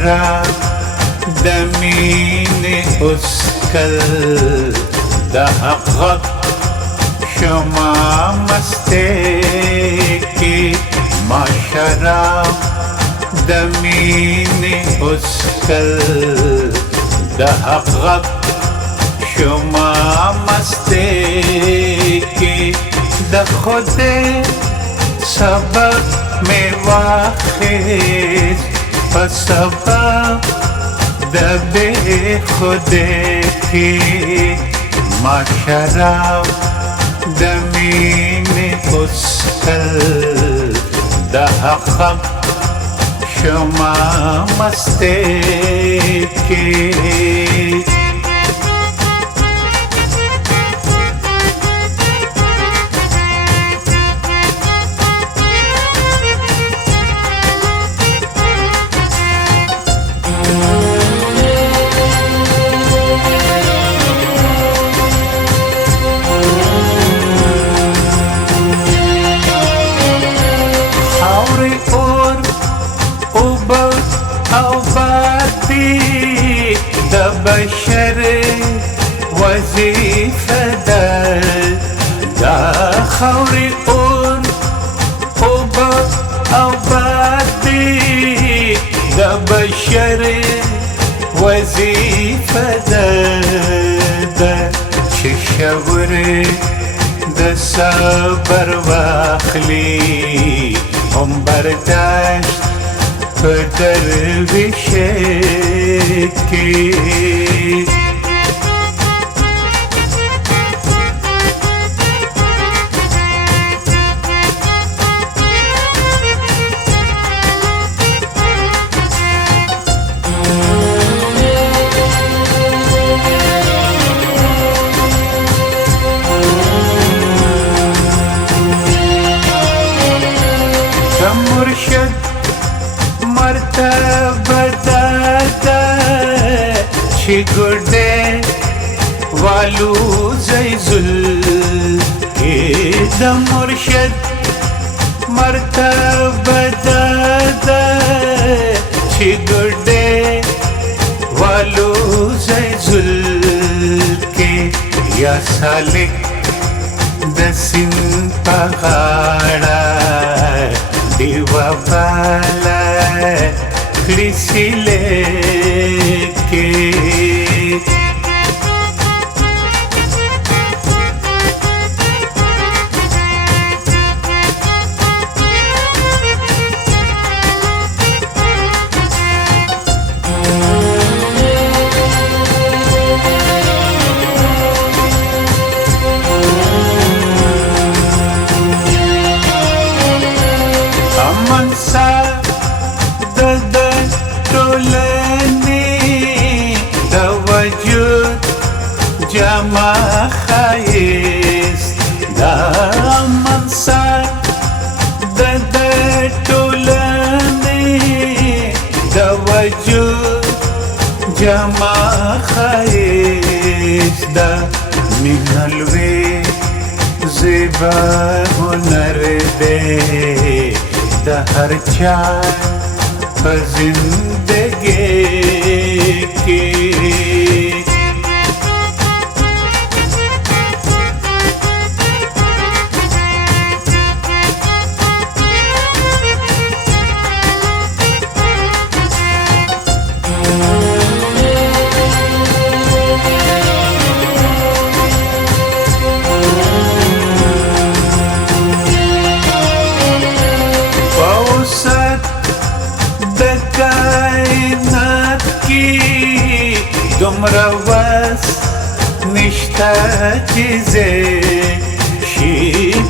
شراب دمین اسکل دحقق شما مسته کی ما شراب دمین اسکل دحقق شما مسته کی د خود سبب میں واخیز فسبب د بے خود کی ما شراب دمین اسکل دحقق شما مسته کی بشر وظیفه دا خاوری اون اوبا او بادی دا بشر وظیفه دا چه شوری دا صبر واخلی هم برداشت پر درویشه کی مرشد مرتبه دادا چی گرده والو زیزل د مرشد مرتبه دادا چی گرده والو زیزل کی یا سالک د سین پغاڑا دیوا بالا کریسیلے کے جمع خایست دا منصر د ټولنې د وجود جمع خایست دا مینلوي زیبا هنر دی د هر چا په زندګۍ کې دومره وس نشته چیزې شي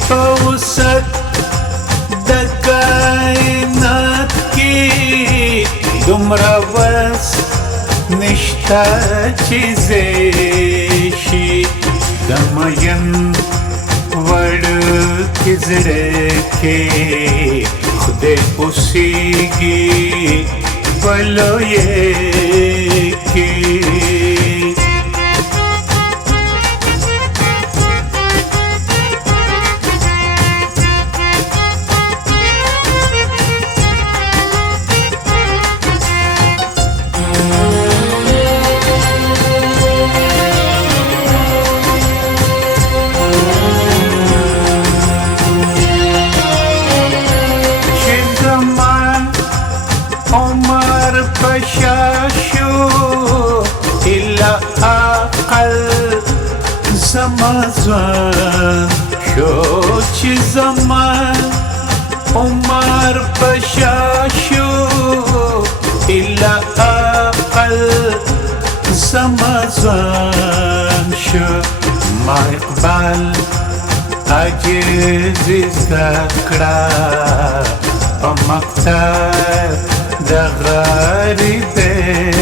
په وسط د کائنات کې دومره وس نشته چیزې شي د مین وړوکي زړه کې خدای اوسېږي په لویې کې زمان عمر بشاشو إلا أقل زمزان شو ما اقبال عجز زکړه په مقتل د غریبۍ